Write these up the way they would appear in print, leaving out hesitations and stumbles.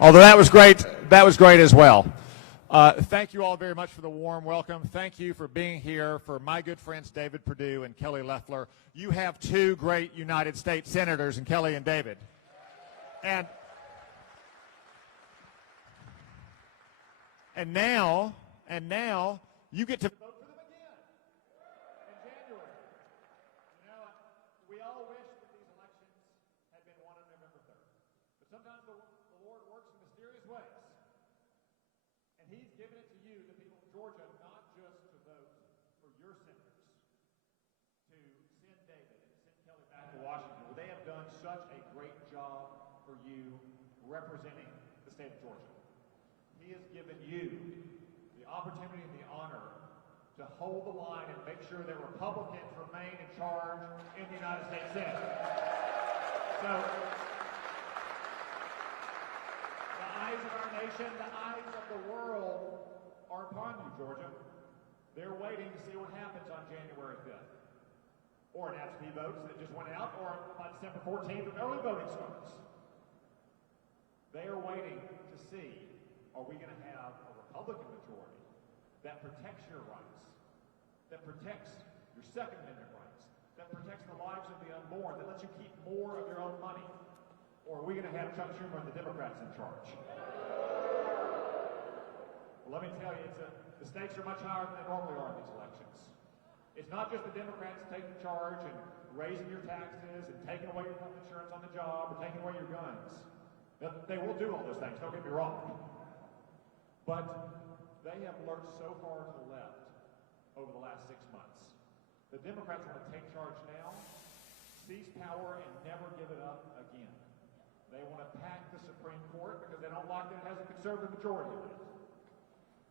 Although that was great as well. Thank you all very much for the warm welcome. Thank you for being here. For my good friends David Perdue and Kelly Loeffler, you have two great United States senators in Kelly and David. And now you get to vote for them again in January. You know, we all wish that these elections had been won on November 3rd. But sometimes the Lord works in mysterious ways. And he's given it to you, the people of Georgia, not just to vote for your senators, to send David and send Kelly back to Washington, where they have done such a great job for you representing the state of Georgia. He has given you the opportunity and the honor to hold the line and make sure that Republicans remain in charge in the United States Senate. So, the eyes of our nation, the eyes of the world are upon you, Georgia. They're waiting to see what happens on January 5th. Or in absentee votes that just went out, or by December 14th when early voting starts. They are waiting to see, are we going to have a Republican majority that protects your rights, that protects your Second Amendment rights, that protects the lives of the unborn, that lets you keep more of your own money? Or are we going to have Chuck Schumer and the Democrats in charge? Well, let me tell you, the stakes are much higher than they normally are in these elections. It's not just the Democrats taking charge and raising your taxes and taking away your health insurance on the job or taking away your guns. They will do all those things, don't get me wrong. But they have lurched so far to the left over the last 6 months. The Democrats want to take charge now, seize power, and never give it up again. They want to pack the Supreme Court because they don't like that it has a conservative majority in it.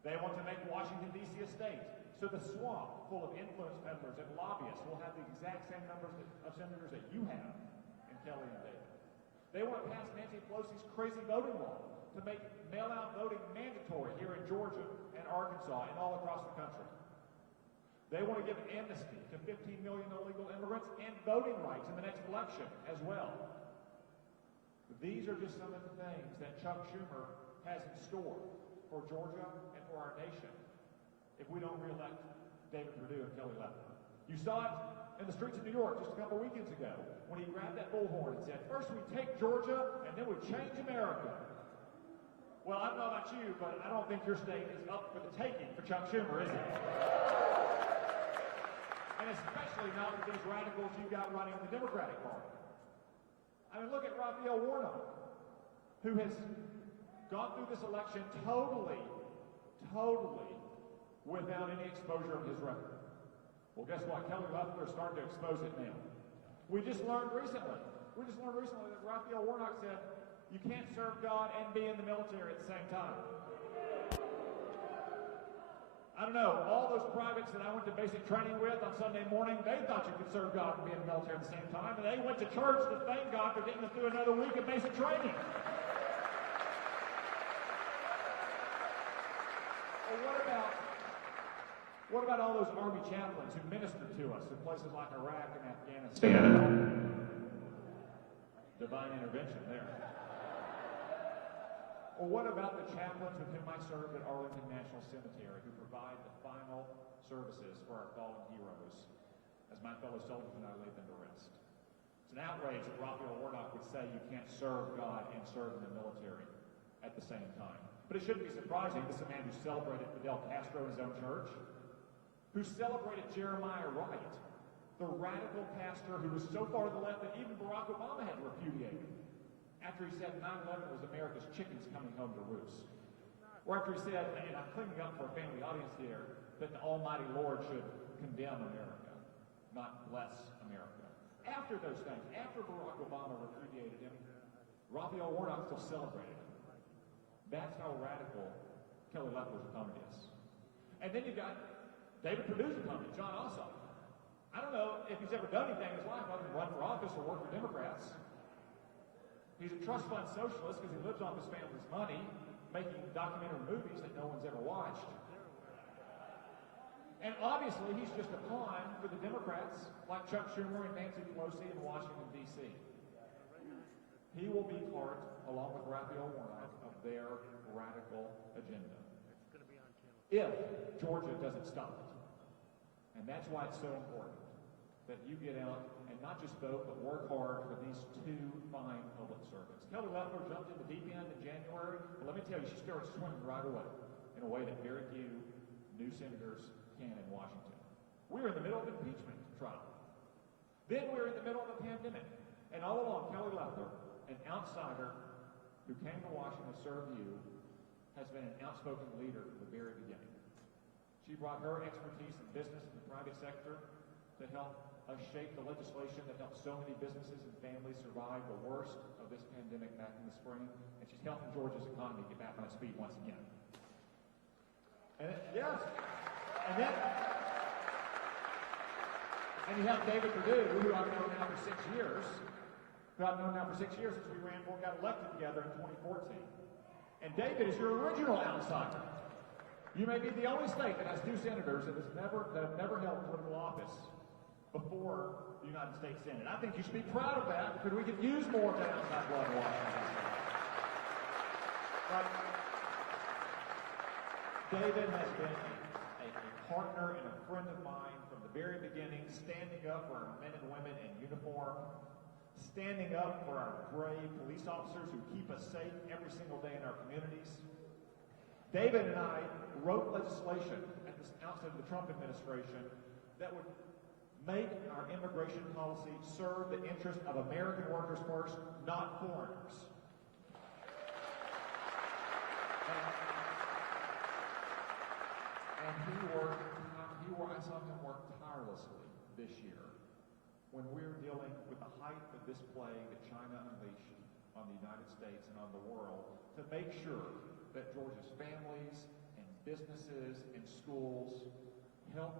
They want to make Washington, D.C. a state. So the swamp full of influence peddlers and lobbyists will have the exact same numbers of senators that you have in Kelly and David. They want to pass Nancy Pelosi's crazy voting law to make mail-out voting mandatory here in Georgia and Arkansas and all across the country. They want to give amnesty to 15 million illegal immigrants and voting rights in the next election as well. These are just some of the things that Chuck Schumer has in store for Georgia and for our nation if we don't reelect David Perdue and Kelly Loeffler. You saw it in the streets of New York just a couple weekends ago when he grabbed that bullhorn and said, first we take Georgia and then we change America. Well, I don't know about you, but I don't think your state is up for the taking for Chuck Schumer, is it? And especially not with these radicals you got running the Democratic Party. I mean, look at Raphael Warnock, who has gone through this election totally without any exposure of his record. Well, guess what? Kelly Loeffler is starting to expose it now. We just learned recently that Raphael Warnock said, you can't serve God and be in the military at the same time. I don't know, all those privates that I went to basic training with on Sunday morning, they thought you could serve God and be in the military at the same time, and they went to church to thank God for getting them through another week of basic training. Well, what about all those Army chaplains who ministered to us in places like Iraq and Afghanistan? Divine intervention there. Or what about the chaplains with whom I served at Arlington National Cemetery who provide the final services for our fallen heroes as my fellow soldiers and I laid them to rest? It's an outrage that Raphael Warnock would say you can't serve God and serve in the military at the same time. But it shouldn't be surprising. This is a man who celebrated Fidel Castro in his own church, who celebrated Jeremiah Wright, the radical pastor who was so far to the left that even Barack Obama had to repudiate him after he said 9/11 was America's chickens coming home to roost. Or after he said, and I'm cleaning up for a family audience here, that the Almighty Lord should condemn America, not bless America. After those things, after Barack Obama repudiated him, Raphael Warnock still celebrated him. That's how radical Kelly Loeffler's opponent is. And then you got David Perdue's opponent, John Ossoff. I don't know if he's ever done anything in his life other than run for office or work for Democrats. He's a trust fund socialist because he lives off his family's money, making documentary movies that no one's ever watched. And obviously, he's just a pawn for the Democrats like Chuck Schumer and Nancy Pelosi in Washington, D.C. He will be part, along with Raphael Warnock, of their radical agenda. If Georgia doesn't stop it. And that's why it's so important that you get out and not just vote, but work hard for these two fine public servants. Kelly Loeffler jumped in the deep end in January, but let me tell you, she started swimming right away in a way that very few new senators can in Washington. We were in the middle of an impeachment trial. Then we were in the middle of a pandemic. And all along, Kelly Loeffler, an outsider who came to Washington to serve you, has been an outspoken leader from the very beginning. She brought her expertise in business and the private sector to help us shape the legislation that helped so many businesses and families survive the worst of this pandemic back in the spring. And she's helping Georgia's economy get back on its feet once again. Yes. And you have David Perdue, who I've known now for 6 years. Since we got elected together in 2014. And David is your original outsider. You may be the only state that has two senators that have never held political office before the United States Senate. I think you should be proud of that because we could use more of that outside blood in Washington. But David has been a partner and a friend of mine from the very beginning, standing up for our men and women in uniform, standing up for our brave police officers who keep us safe every single day in our communities. David and I wrote legislation at the outset of the Trump administration that would make our immigration policy serve the interest of American workers first, not foreigners. And I saw him work tirelessly this year when we were dealing with the height of this plague that China unleashed on the United States and on the world to make sure that Georgia's families and businesses and schools help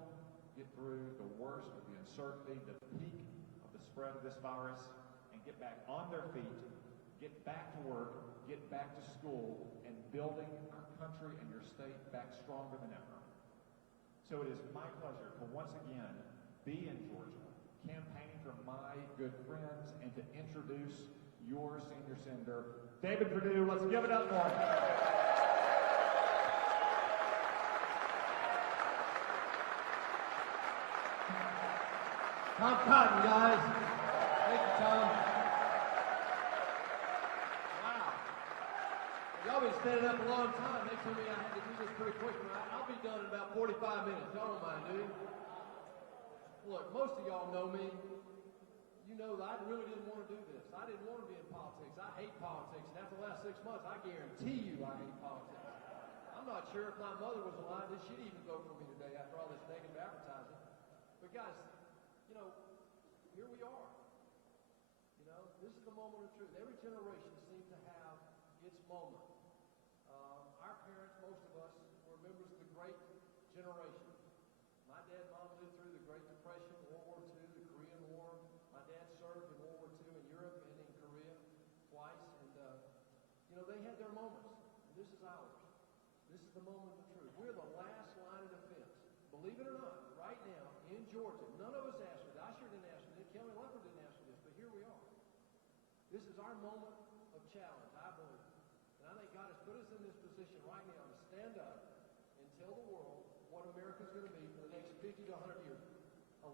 get through the worst of the uncertainty, the peak of the spread of this virus, and get back on their feet, get back to work, get back to school, and building our country and your state back stronger than ever. So it is my pleasure to once again be in Georgia, campaigning for my good friends, and to introduce your senior senator, David Perdue. Let's give it up for him. Tom Cotton, guys. Thank you, Tom. Wow. Y'all been standing up a long time. They told me I had to do this pretty quick. I'll be done in about 45 minutes. Y'all don't mind, do you? Look, most of y'all know me. You know that I really didn't want to do this. I didn't want to be in politics. I hate politics. And after the last 6 months, I guarantee you I hate politics. I'm not sure if my mother was alive that she'd even vote for me today after all this negative advertising. But guys, you know, here we are. You know, this is the moment of truth. Every generation seems to have its moment. Our parents, most of us, were members of the Great Generation. My dad and mom lived through the Great Depression, World War II, the Korean War. My dad served in World War II in Europe and in Korea twice. And, you know, they had their moments. And this is ours. This is the moment of truth. We're the last line of defense. Believe it or not, right now in Georgia, none of us asked for this. I sure didn't ask for this. Kelly Loeffler didn't ask for this, but here we are. This is our moment of challenge, I believe. And I think God has put us in this position right now to stand up and tell the world what America's going to be for the next 50 to 100 years.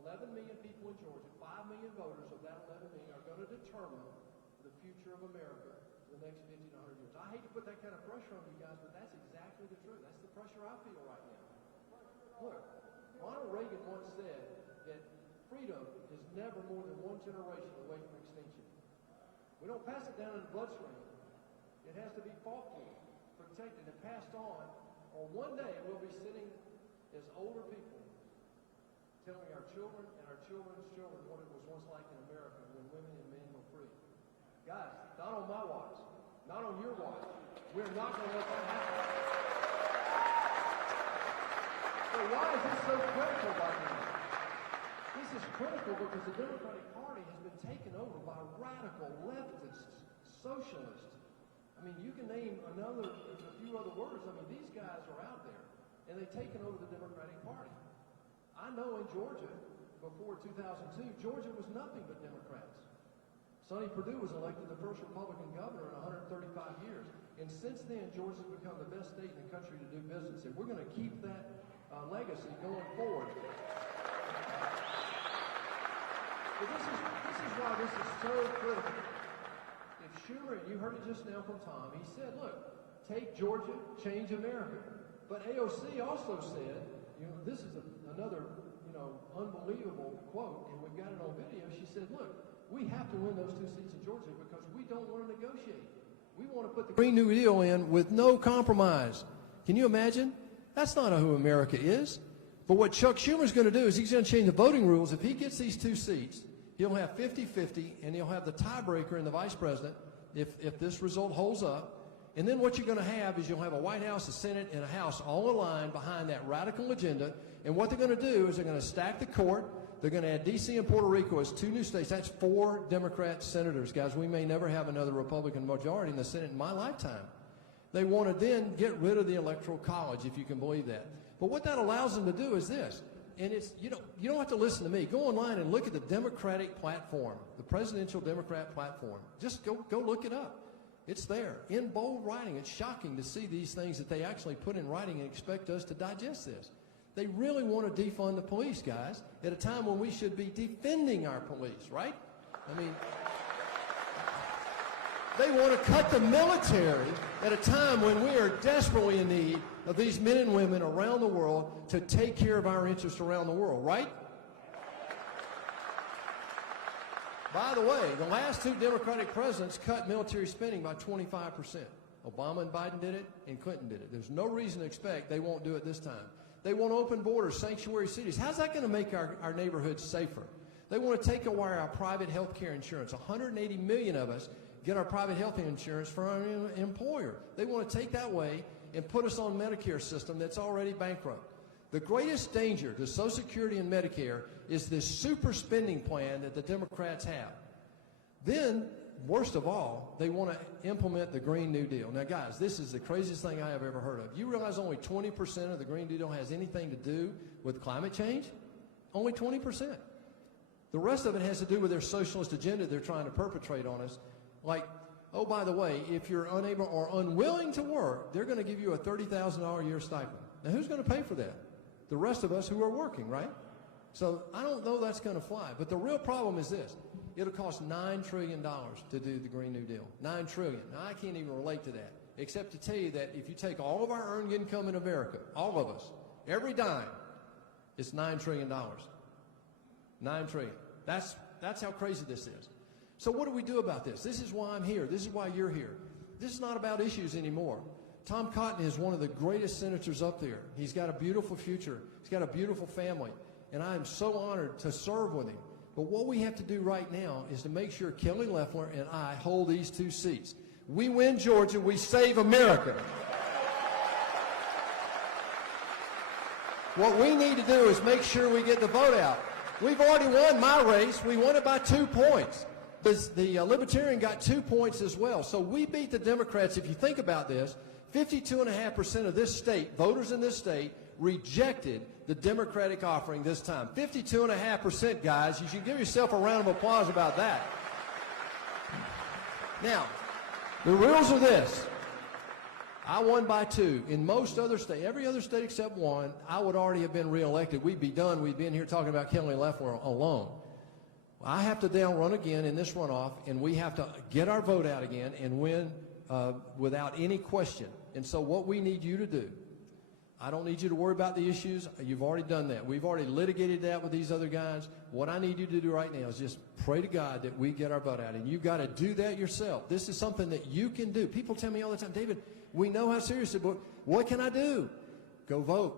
11 million people in Georgia, 5 million voters of that 11 million are going to determine the future of America for the next 50 to 100 years. I hate to put that kind of pressure on you guys, but that's exactly the truth. That's the pressure I feel right now. Look, Ronald Reagan once said that freedom is never more than one generation away from extinction. We don't pass it down in the bloodstream. It has to be fought for, protected, and passed on, or one day we'll be sitting as older people telling our children and our children's children what it was once like in America when women and men were free. Guys, not on my watch, not on your watch. We're not going to let that happen. So why is this so critical right now? This is critical because the Democratic Party has been taken over by radical leftists, socialists. I mean, you can name a few other words. I mean, these guys are out there, and they've taken over the Democratic Party. Georgia before 2002, Georgia was nothing but Democrats. Sonny Perdue was elected the first Republican governor in 135 years. And since then, Georgia's become the best state in the country to do business in. We're going to keep that legacy going forward. But this is why this is so critical. If Schumer, and you heard it just now from Tom, he said, look, take Georgia, change America. But AOC also said, this is another, unbelievable quote, and we've got it on video. She said, look, we have to win those 2 seats in Georgia because we don't want to negotiate. We want to put the Green New Deal in with no compromise. Can you imagine? That's not who America is. But what Chuck Schumer's going to do is he's going to change the voting rules. If he gets these 2 seats, he'll have 50-50, and he'll have the tiebreaker in the vice president if this result holds up. And then what you're going to have is you'll have a White House, a Senate, and a House all aligned behind that radical agenda. And what they're going to do is they're going to stack the court. They're going to add D.C. and Puerto Rico as 2 new states. That's 4 Democrat senators. Guys, we may never have another Republican majority in the Senate in my lifetime. They want to then get rid of the Electoral College, if you can believe that. But what that allows them to do is this. And it's, you don't have to listen to me. Go online and look at the Democratic platform, the presidential Democrat platform. Just go look it up. It's there in bold writing. It's shocking to see these things that they actually put in writing and expect us to digest this. They really want to defund the police, guys, at a time when we should be defending our police, right? I mean, they want to cut the military at a time when we are desperately in need of these men and women around the world to take care of our interests around the world, right? By the way, the last 2 Democratic presidents cut military spending by 25%. Obama and Biden did it, and Clinton did it. There's no reason to expect they won't do it this time. They want open borders, sanctuary cities. How's that going to make our neighborhoods safer? They want to take away our private health care insurance. 180 million of us get our private health insurance from our employer. They want to take that away and put us on a Medicare system that's already bankrupt. The greatest danger to Social Security and Medicare is this super spending plan that the Democrats have. Then, worst of all, they want to implement the Green New Deal. Now, guys, this is the craziest thing I have ever heard of. You realize only 20% of the Green New Deal has anything to do with climate change? Only 20%. The rest of it has to do with their socialist agenda they're trying to perpetrate on us. Like, oh, by the way, if you're unable or unwilling to work, they're going to give you a $30,000 a year stipend. Now, who's going to pay for that? The rest of us who are working, right? So I don't know that's going to fly. But the real problem is this. It'll cost $9 trillion to do the Green New Deal. $9 trillion. Now, I can't even relate to that, except to tell you that if you take all of our earned income in America, all of us, every dime, it's $9 trillion. $9 trillion. That's how crazy this is. So what do we do about this? This is why I'm here. This is why you're here. This is not about issues anymore. Tom Cotton is one of the greatest senators up there. He's got a beautiful future. He's got a beautiful family. And I am so honored to serve with him. But what we have to do right now is to make sure Kelly Loeffler and I hold these 2 seats. We win Georgia, we save America. What we need to do is make sure we get the vote out. We've already won my race. We won it by 2 points. The Libertarian got 2 points as well. So we beat the Democrats. If you think about this, 52.5% of this state, voters in this state, rejected the Democratic offering this time. 52.5%, guys. You should give yourself a round of applause about that. Now, the rules are this. I won by 2. In most other states, every other state except 1, I would already have been reelected. We'd be done. We'd been here talking about Kelly Loeffler alone. I have to now run again in this runoff, and we have to get our vote out again and win without any question. And so what we need you to do, I don't need you to worry about the issues. You've already done that. We've already litigated that with these other guys. What I need you to do right now is just pray to God that we get our vote out. And you've got to do that yourself. This is something that you can do. People tell me all the time, David, we know how serious it is, but what can I do? Go vote.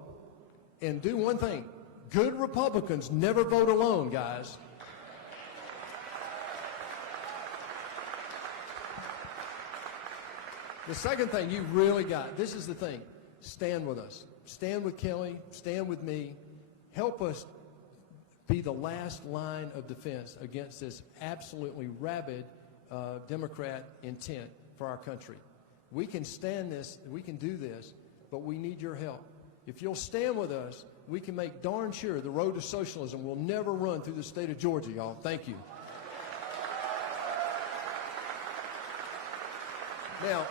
And do one thing. Good Republicans never vote alone, guys. The second thing you really got, this is the thing, stand with us. Stand with Kelly, stand with me. Help us be the last line of defense against this absolutely rabid Democrat intent for our country. We can stand this, we can do this, but we need your help. If you'll stand with us, we can make darn sure the road to socialism will never run through the state of Georgia, y'all. Thank you. Now,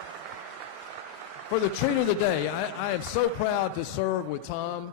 for the treat of the day, I am so proud to serve with Tom.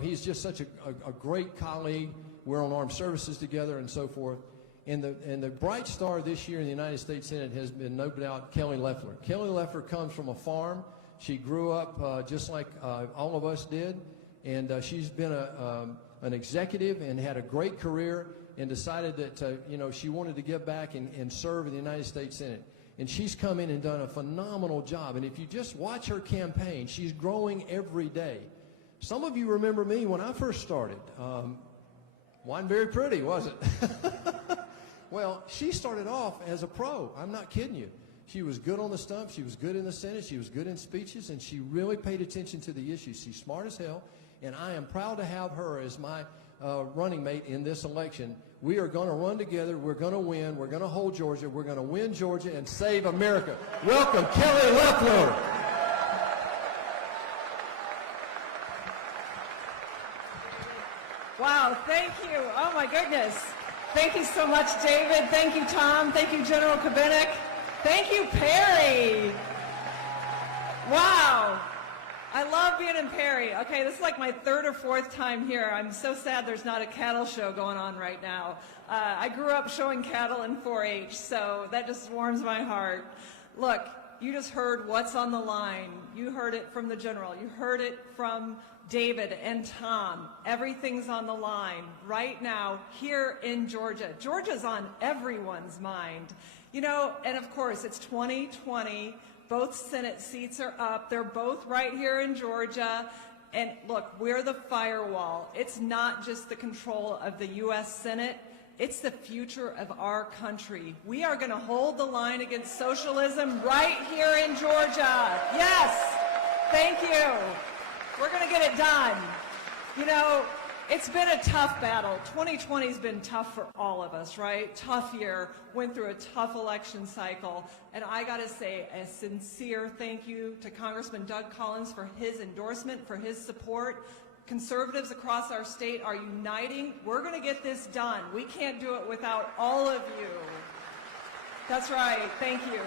He's just such a great colleague. We're on armed services together and so forth. And the bright star this year in the United States Senate has been, no doubt, Kelly Loeffler. Kelly Loeffler comes from a farm. She grew up just like all of us did. And she's been an executive and had a great career and decided that, she wanted to give back and serve in the United States Senate. And she's come in and done a phenomenal job. And if you just watch her campaign, she's growing every day. Some of you remember me when I first started. Wasn't very pretty, was it? Well, she started off as a pro. I'm not kidding you. She was good on the stumps. She was good in the Senate. She was good in speeches. And she really paid attention to the issues. She's smart as hell. And I am proud to have her as my running mate in this election. We are going to run together. We're going to win. We're going to hold Georgia. We're going to win Georgia and save America. Welcome, Kelly Loeffler. Wow, thank you. Oh, my goodness. Thank you so much, David. Thank you, Tom. Thank you, General Kubinick. Thank you, Perry. Wow. I love being in Perry. Okay, this is like my third or fourth time here. I'm so sad there's not a cattle show going on right now. I grew up showing cattle in 4-H, so that just warms my heart. Look, you just heard what's on the line. You heard it from the General. You heard it from David and Tom. Everything's on the line right now here in Georgia. Georgia's on everyone's mind. And of course, it's 2020. Both Senate seats are up. They're both right here in Georgia. And look, we're the firewall. It's not just the control of the U.S. Senate. It's the future of our country. We are going to hold the line against socialism right here in Georgia. Yes, thank you. We're going to get it done. It's been a tough battle. 2020's been tough for all of us, right? Tough year. Went through a tough election cycle. And I got to say a sincere thank you to Congressman Doug Collins for his endorsement, for his support. Conservatives across our state are uniting. We're going to get this done. We can't do it without all of you. That's right. Thank you.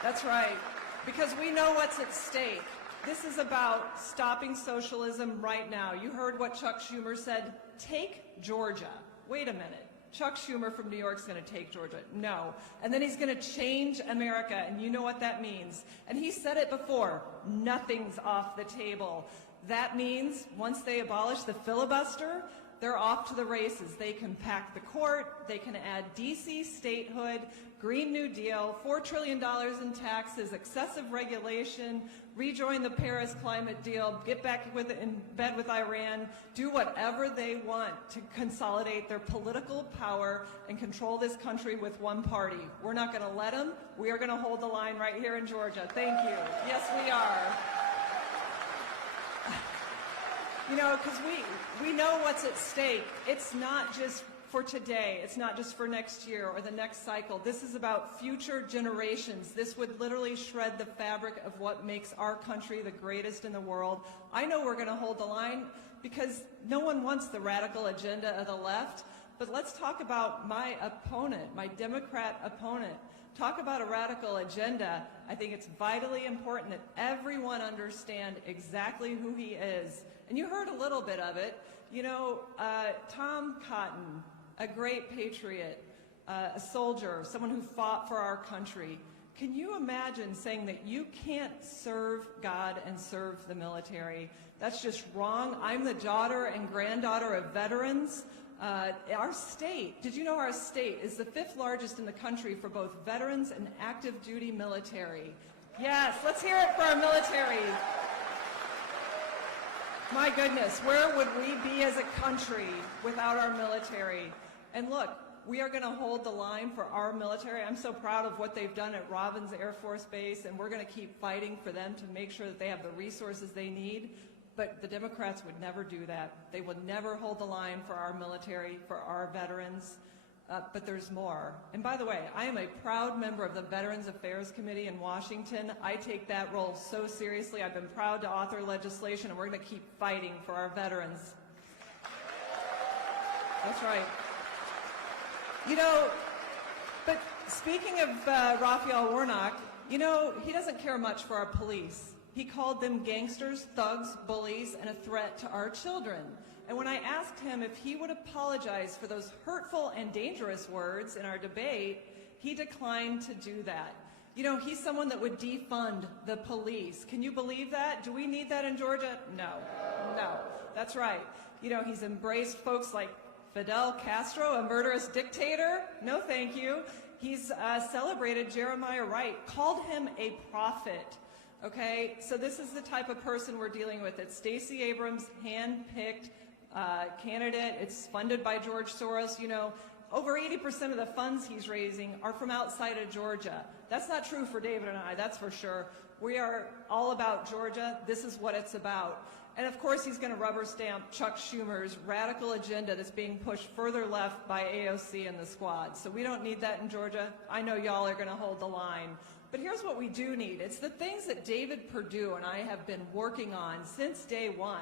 That's right. Because we know what's at stake. This is about stopping socialism right now. You heard what Chuck Schumer said. Take Georgia. Wait a minute. Chuck Schumer from New York is going to take Georgia. No. And then he's going to change America, and you know what that means. And he said it before. Nothing's off the table. That means once they abolish the filibuster, they're off to the races. They can pack the court. They can add D.C. statehood, Green New Deal, $4 trillion in taxes, excessive regulation, rejoin the Paris climate deal, get back in bed with Iran, do whatever they want to consolidate their political power and control this country with one party. We're not going to let them. We are going to hold the line right here in Georgia. Thank you. Yes, we are. Because we know what's at stake. It's not just for today. It's not just for next year or the next cycle. This is about future generations. This would literally shred the fabric of what makes our country the greatest in the world. I know we're going to hold the line because no one wants the radical agenda of the left. But let's talk about my opponent, my Democrat opponent. Talk about a radical agenda. I think it's vitally important that everyone understand exactly who he is. And you heard a little bit of it. Tom Cotton, a great patriot, a soldier, someone who fought for our country. Can you imagine saying that you can't serve God and serve the military? That's just wrong. I'm the daughter and granddaughter of veterans. Our state, did you know our state is the 5th largest in the country for both veterans and active duty military? Yes, let's hear it for our military. My goodness, where would we be as a country without our military? And look, we are going to hold the line for our military. I'm so proud of what they've done at Robins Air Force Base, and we're going to keep fighting for them to make sure that they have the resources they need. But the Democrats would never do that. They would never hold the line for our military, for our veterans. But there's more. And by the way, I am a proud member of the Veterans Affairs Committee in Washington. I take that role so seriously. I've been proud to author legislation, and we're going to keep fighting for our veterans. That's right. You know, but speaking of Raphael Warnock, you know, he doesn't care much for our police. He called them gangsters, thugs, bullies, and a threat to our children. And when I asked him if he would apologize for those hurtful and dangerous words in our debate, he declined to do that. You know, he's someone that would defund the police. Can you believe that? Do we need that in Georgia? No. No. That's right. You know, he's embraced folks like Fidel Castro, a murderous dictator. No, thank you. He's celebrated Jeremiah Wright, called him a prophet. Okay, so this is the type of person we're dealing with. It's Stacey Abrams, hand-picked candidate. It's funded by George Soros. You know, over 80% of the funds he's raising are from outside of Georgia. That's not true for David and I, that's for sure. We are all about Georgia. This is what it's about. And of course, he's going to rubber stamp Chuck Schumer's radical agenda that's being pushed further left by AOC and the squad. So we don't need that in Georgia. I know y'all are going to hold the line. But here's what we do need. It's the things that David Perdue and I have been working on since day one.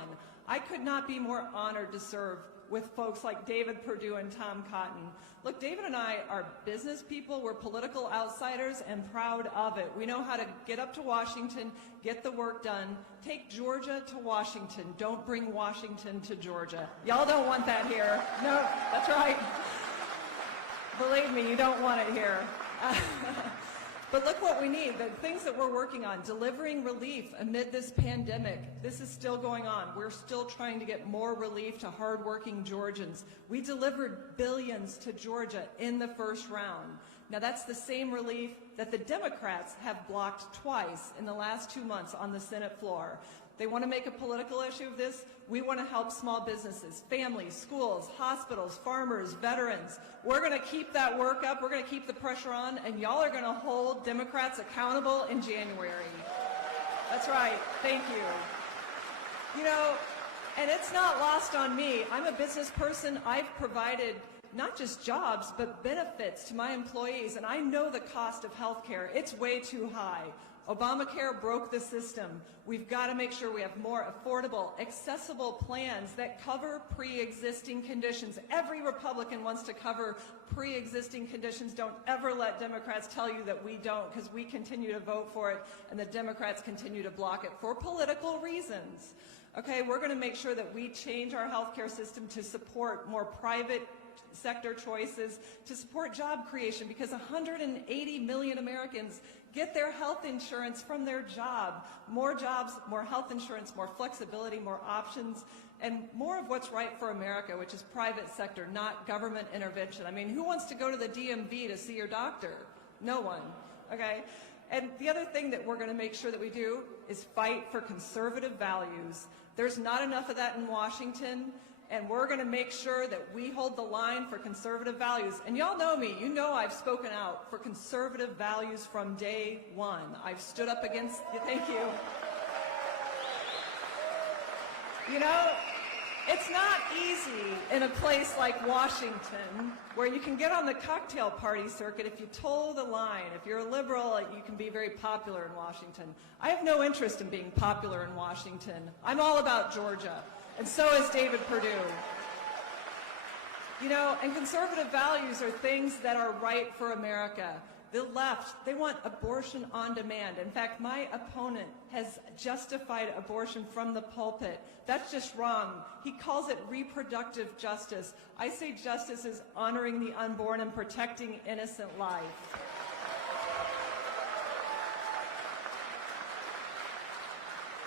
I could not be more honored to serve with folks like David Perdue and Tom Cotton. Look, David and I are business people. We're political outsiders and proud of it. We know how to get up to Washington, get the work done. Take Georgia to Washington. Don't bring Washington to Georgia. Y'all don't want that here. No, that's right. Believe me, you don't want it here. But look what we need, the things that we're working on, delivering relief amid this pandemic. This is still going on. We're still trying to get more relief to hardworking Georgians. We delivered billions to Georgia in the first round. Now that's the same relief that the Democrats have blocked twice in the last 2 months on the Senate floor. They want to make a political issue of this. We want to help small businesses, families, schools, hospitals, farmers, veterans. We're going to keep that work up. We're going to keep the pressure on, and y'all are going to hold Democrats accountable in January. That's right. Thank you. You know, and it's not lost on me. I'm a business person. I've provided not just jobs, but benefits to my employees, and I know the cost of health care. It's way too high. Obamacare broke the system. We've got to make sure we have more affordable, accessible plans that cover pre-existing conditions. Every Republican wants to cover pre-existing conditions. Don't ever let Democrats tell you that we don't, because we continue to vote for it, and the Democrats continue to block it for political reasons. Okay, we're going to make sure that we change our healthcare system to support more private sector choices, to support job creation, because 180 million Americans get their health insurance from their job. More jobs, more health insurance, more flexibility, more options, and more of what's right for America, which is private sector, not government intervention. I mean, who wants to go to the DMV to see your doctor? No one, okay? And the other thing that we're going to make sure that we do is fight for conservative values. There's not enough of that in Washington. And we're going to make sure that we hold the line for conservative values. And y'all know me. You know I've spoken out for conservative values from day one. I've stood up against, thank you. You know, it's not easy in a place like Washington, where you can get on the cocktail party circuit if you toe the line. If you're a liberal, you can be very popular in Washington. I have no interest in being popular in Washington. I'm all about Georgia. And so is David Perdue. You know, and conservative values are things that are right for America. The left, they want abortion on demand. In fact, my opponent has justified abortion from the pulpit. That's just wrong. He calls it reproductive justice. I say justice is honoring the unborn and protecting innocent life.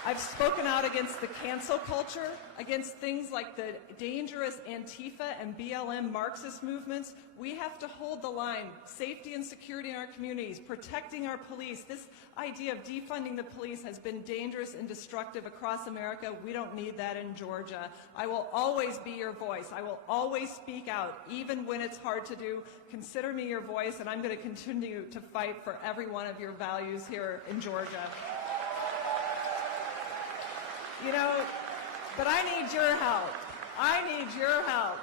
I've spoken out against the cancel culture, against things like the dangerous Antifa and BLM Marxist movements. We have to hold the line. Safety and security in our communities, protecting our police. This idea of defunding the police has been dangerous and destructive across America. We don't need that in Georgia. I will always be your voice. I will always speak out, even when it's hard to do. Consider me your voice, and I'm going to continue to fight for every one of your values here in Georgia. You know, but I need your help. I need your help.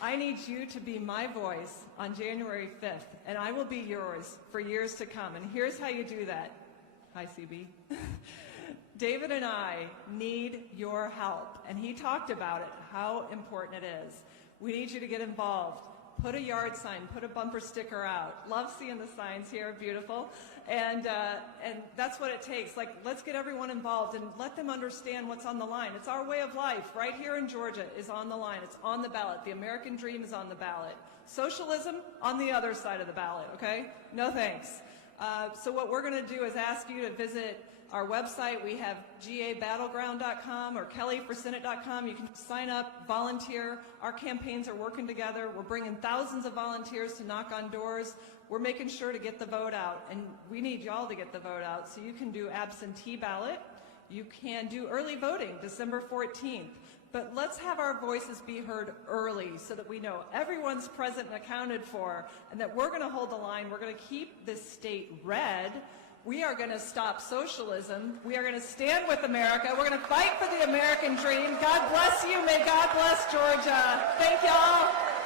I need you to be my voice on January 5th, and I will be yours for years to come. And here's how you do that. Hi, CB. David and I need your help, and he talked about it, how important it is. We need you to get involved. Put a yard sign, put a bumper sticker out. Love seeing the signs here, beautiful. And that's what it takes. Like, let's get everyone involved and let them understand what's on the line. It's our way of life right here in Georgia is on the line. It's on the ballot. The American dream is on the ballot. Socialism on the other side of the ballot, okay? No thanks. So what we're going to do is ask you to visit our website. We have gabattleground.com or kellyforsenate.com. You can sign up, volunteer. Our campaigns are working together. We're bringing thousands of volunteers to knock on doors. We're making sure to get the vote out, and we need y'all to get the vote out. So you can do absentee ballot. You can do early voting, December 14th. But let's have our voices be heard early so that we know everyone's present and accounted for, and that we're going to hold the line. We're going to keep this state red. We are going to stop socialism. We are going to stand with America. We're going to fight for the American dream. God bless you. May God bless Georgia. Thank y'all.